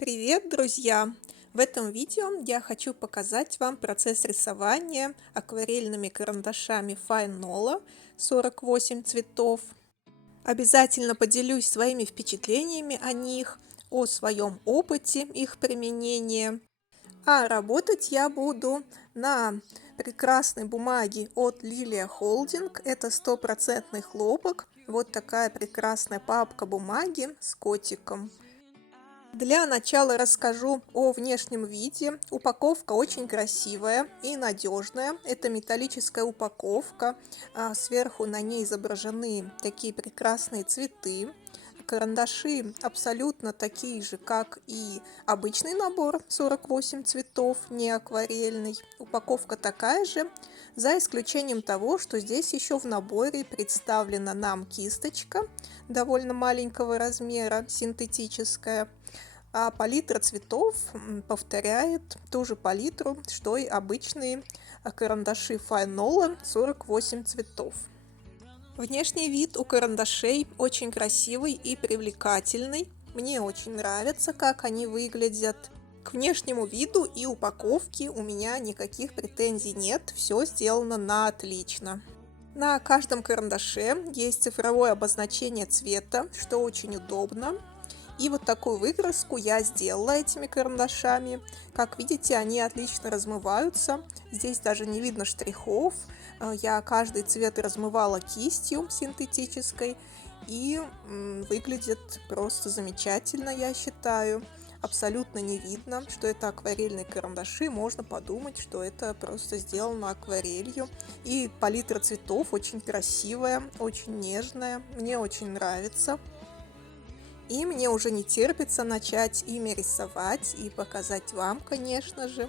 Привет, друзья! В этом видео я хочу показать вам процесс рисования акварельными карандашами Fine 48 цветов. Обязательно поделюсь своими впечатлениями о них, о своем опыте их применения. А работать я буду на прекрасной бумаге от Lilia Holding. Это стопроцентный хлопок. Вот такая прекрасная папка бумаги с котиком. Для начала расскажу о внешнем виде. Упаковка очень красивая и надежная. Это металлическая упаковка. Сверху на ней изображены такие прекрасные цветы. Карандаши абсолютно такие же, как и обычный набор 48 цветов, не акварельный. Упаковка такая же, за исключением того, что здесь еще в наборе представлена нам кисточка довольно маленького размера, синтетическая. А палитра цветов повторяет ту же палитру, что и обычные карандаши Fine 48 цветов. Внешний вид у карандашей очень красивый и привлекательный. Мне очень нравится, как они выглядят. К внешнему виду и упаковке у меня никаких претензий нет, все сделано на отлично. На каждом карандаше есть цифровое обозначение цвета, что очень удобно. И вот такую выкраску я сделала этими карандашами. Как видите, они отлично размываются. Здесь даже не видно штрихов. Я каждый цвет размывала кистью синтетической. И выглядит просто замечательно, я считаю. Абсолютно не видно, что это акварельные карандаши. Можно подумать, что это просто сделано акварелью. И палитра цветов очень красивая, очень нежная. Мне очень нравится. И мне уже не терпится начать ими рисовать и показать вам, конечно же.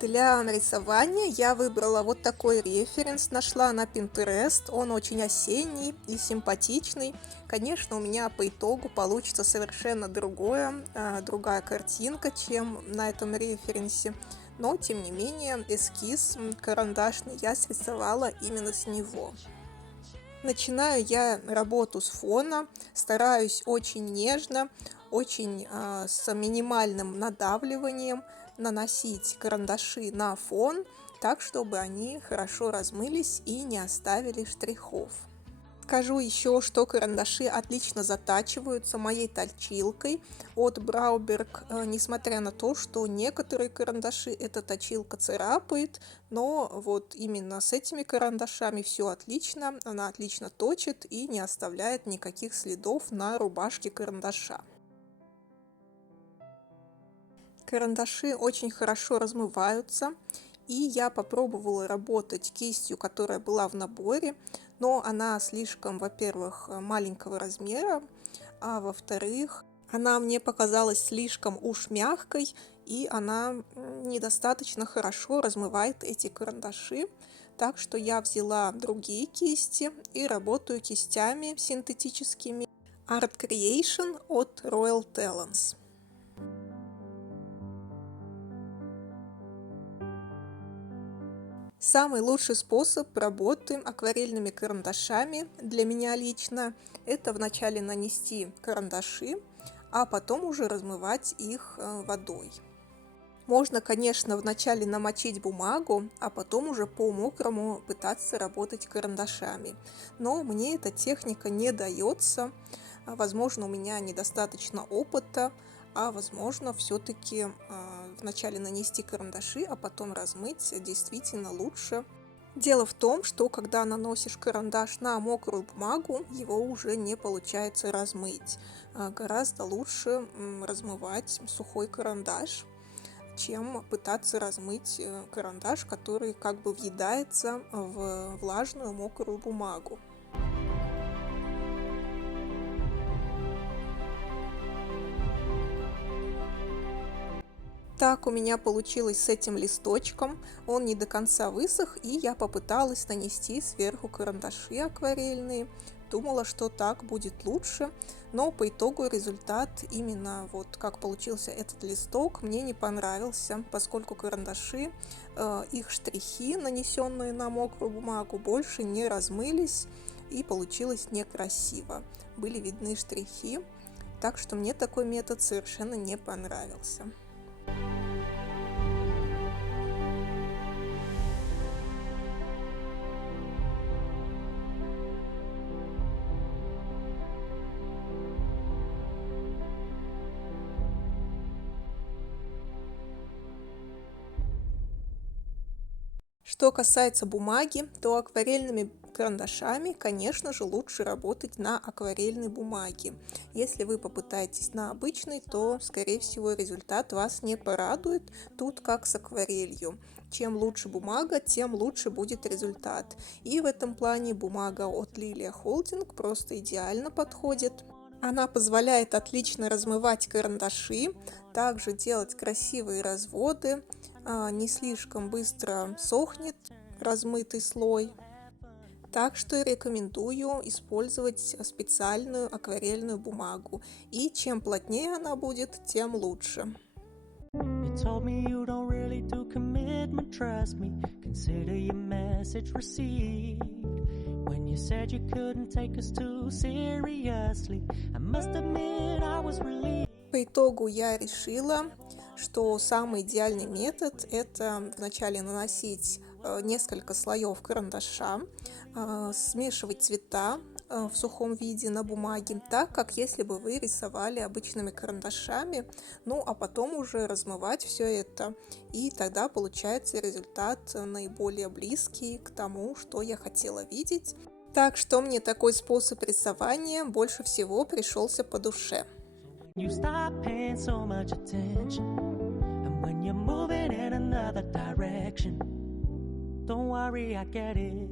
Для рисования я выбрала вот такой референс, нашла на Pinterest. Он очень осенний и симпатичный. Конечно, у меня по итогу получится совершенно другая картинка, чем на этом референсе. Но, тем не менее, эскиз карандашный я срисовала именно с него. Начинаю я работу с фона, стараюсь очень нежно, очень с минимальным надавливанием наносить карандаши на фон, так, чтобы они хорошо размылись и не оставили штрихов. Скажу еще, что карандаши отлично затачиваются моей точилкой от Брауберг, несмотря на то, что некоторые карандаши эта точилка царапает, но вот именно с этими карандашами все отлично, она отлично точит и не оставляет никаких следов на рубашке карандаша. Карандаши очень хорошо размываются, и я попробовала работать кистью, которая была в наборе, но она слишком, во-первых, маленького размера, а во-вторых, она мне показалась слишком уж мягкой, и она недостаточно хорошо размывает эти карандаши. Так что я взяла другие кисти и работаю кистями синтетическими Art Creation от Royal Talens. Самый лучший способ работы акварельными карандашами для меня лично — это вначале нанести карандаши, а потом уже размывать их водой. Можно, конечно, вначале намочить бумагу, а потом уже по мокрому пытаться работать карандашами. Но мне эта техника не дается. Возможно, у меня недостаточно опыта, а возможно, все-таки вначале нанести карандаши, а потом размыть действительно лучше. Дело в том, что когда наносишь карандаш на мокрую бумагу, его уже не получается размыть. Гораздо лучше размывать сухой карандаш, чем пытаться размыть карандаш, который как бы въедается в влажную мокрую бумагу. Так у меня получилось с этим листочком. Он не до конца высох, и я попыталась нанести сверху карандаши акварельные. Думала, что так будет лучше, но по итогу результат, именно вот как получился этот листок, мне не понравился, поскольку карандаши, их штрихи, нанесенные на мокрую бумагу, больше не размылись, и получилось некрасиво. Были видны штрихи, так что мне такой метод совершенно не понравился. Что касается бумаги, то акварельными карандашами, конечно же, лучше работать на акварельной бумаге. Если вы попытаетесь на обычной, то, скорее всего, результат вас не порадует. Тут как с акварелью. Чем лучше бумага, тем лучше будет результат. И в этом плане бумага от Lilia Holding просто идеально подходит. Она позволяет отлично размывать карандаши, также делать красивые разводы, не слишком быстро сохнет размытый слой. Так что рекомендую использовать специальную акварельную бумагу. И чем плотнее она будет, тем лучше. You told me you don't really do commitment, trust me. Consider your message received. When you said you couldn't take us too seriously, I must admit I was relieved. По итогу я решила, что самый идеальный метод – это вначале наносить несколько слоев карандаша, смешивать цвета в сухом виде на бумаге, так как если бы вы рисовали обычными карандашами, ну а потом уже размывать все это, и тогда получается результат наиболее близкий к тому, что я хотела видеть. Так что мне такой способ рисования больше всего пришелся по душе. You stop paying so much attention, and when you're moving in another direction, don't worry, I get it.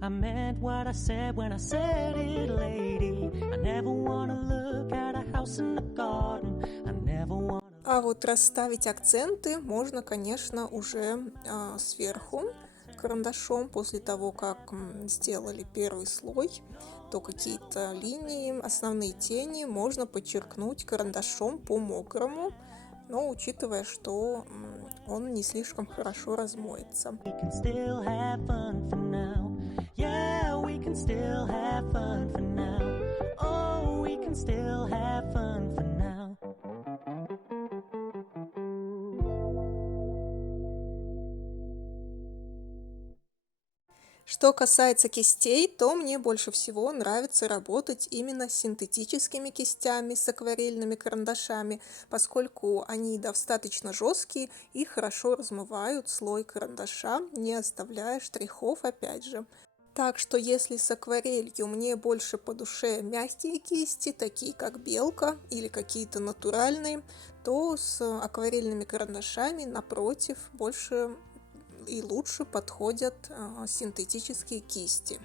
I meant what I said when I said it, lady. I never wanna look at a house in the garden. I never wanna. А вот расставить акценты можно, конечно, уже сверху карандашом после того, как сделали первый слой, то какие-то линии, основные тени можно подчеркнуть карандашом по мокрому, но учитывая, что он не слишком хорошо размоется. We can still have fun for now. Yeah, we can still have fun for now. Oh, we can still have fun for now. Что касается кистей, то мне больше всего нравится работать именно с синтетическими кистями, с акварельными карандашами, поскольку они достаточно жесткие и хорошо размывают слой карандаша, не оставляя штрихов опять же. Так что если с акварелью мне больше по душе мягкие кисти, такие как белка или какие-то натуральные, то с акварельными карандашами, напротив, больше и лучше подходят синтетические кисти.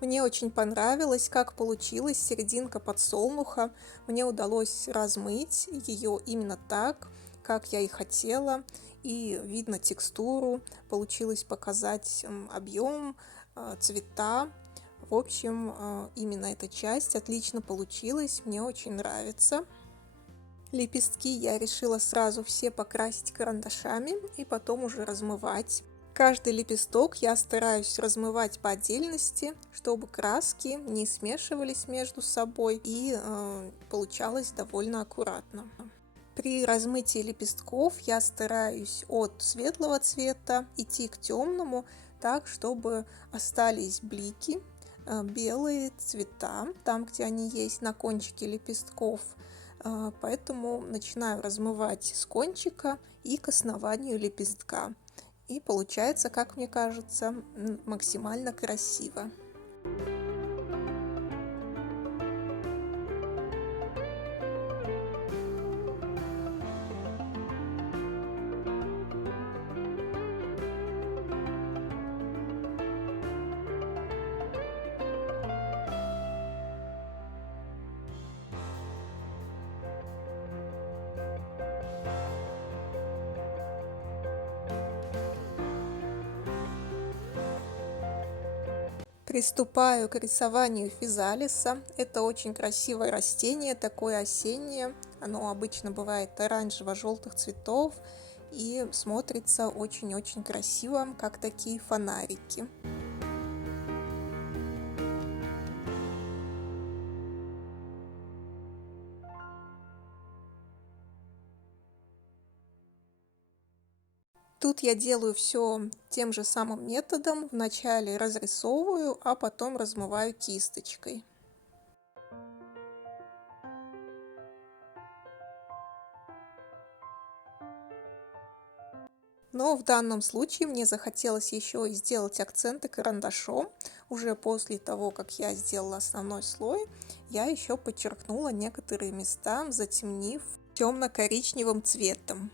Мне очень понравилось, как получилась серединка подсолнуха. Мне удалось размыть ее именно так, как я и хотела. И видно текстуру, получилось показать объем, цвета. В общем, именно эта часть отлично получилась, мне очень нравится. Лепестки я решила сразу все покрасить карандашами и потом уже размывать. Каждый лепесток я стараюсь размывать по отдельности, чтобы краски не смешивались между собой и получалось довольно аккуратно. При размытии лепестков я стараюсь от светлого цвета идти к темному, так чтобы остались блики, белые цвета, там, где они есть на кончике лепестков. Поэтому начинаю размывать с кончика и к основанию лепестка. И получается, как мне кажется, максимально красиво. Приступаю к рисованию физалиса. Это очень красивое растение, такое осеннее. Оно обычно бывает оранжево-желтых цветов и смотрится очень-очень красиво, как такие фонарики. Тут я делаю все тем же самым методом. Вначале разрисовываю, а потом размываю кисточкой. Но в данном случае мне захотелось еще и сделать акценты карандашом. Уже после того, как я сделала основной слой, я еще подчеркнула некоторые места, затемнив темно-коричневым цветом.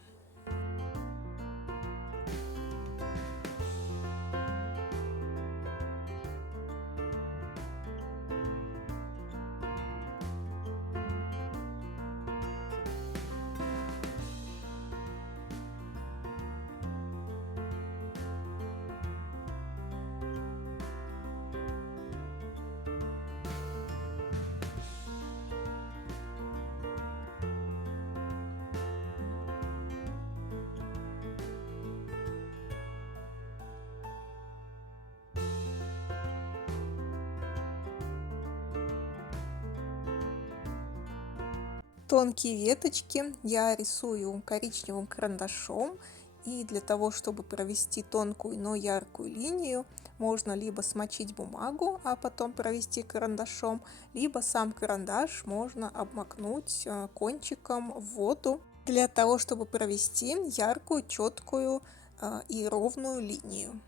Тонкие веточки я рисую коричневым карандашом, и для того, чтобы провести тонкую, но яркую линию, можно либо смочить бумагу, а потом провести карандашом, либо сам карандаш можно обмакнуть кончиком в воду для того, чтобы провести яркую, четкую и ровную линию.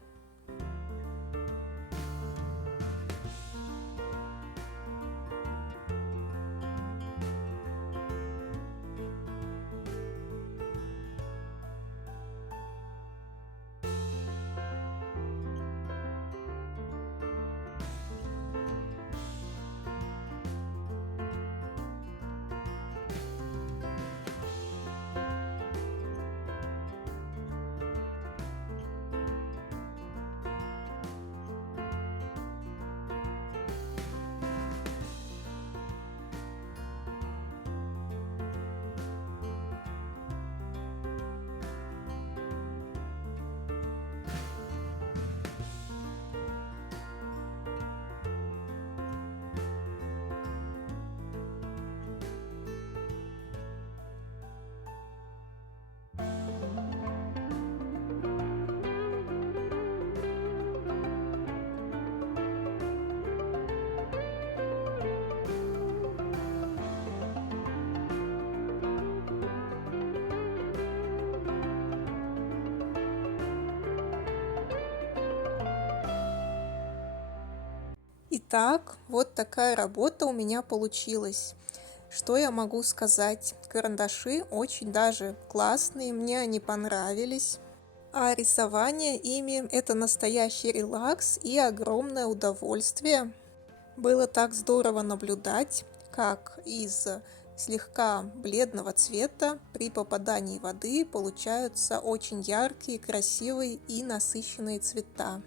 Итак, вот такая работа у меня получилась. Что я могу сказать? Карандаши очень даже классные, мне они понравились. А рисование ими – это настоящий релакс и огромное удовольствие. Было так здорово наблюдать, как из слегка бледного цвета при попадании воды получаются очень яркие, красивые и насыщенные цвета.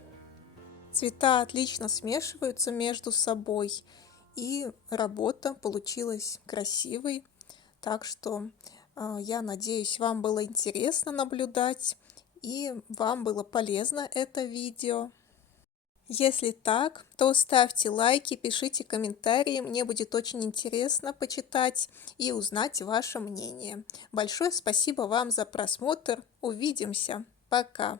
Цвета отлично смешиваются между собой, и работа получилась красивой. Так что я надеюсь, вам было интересно наблюдать и вам было полезно это видео. Если так, то ставьте лайки, пишите комментарии, мне будет очень интересно почитать и узнать ваше мнение. Большое спасибо вам за просмотр, увидимся, пока!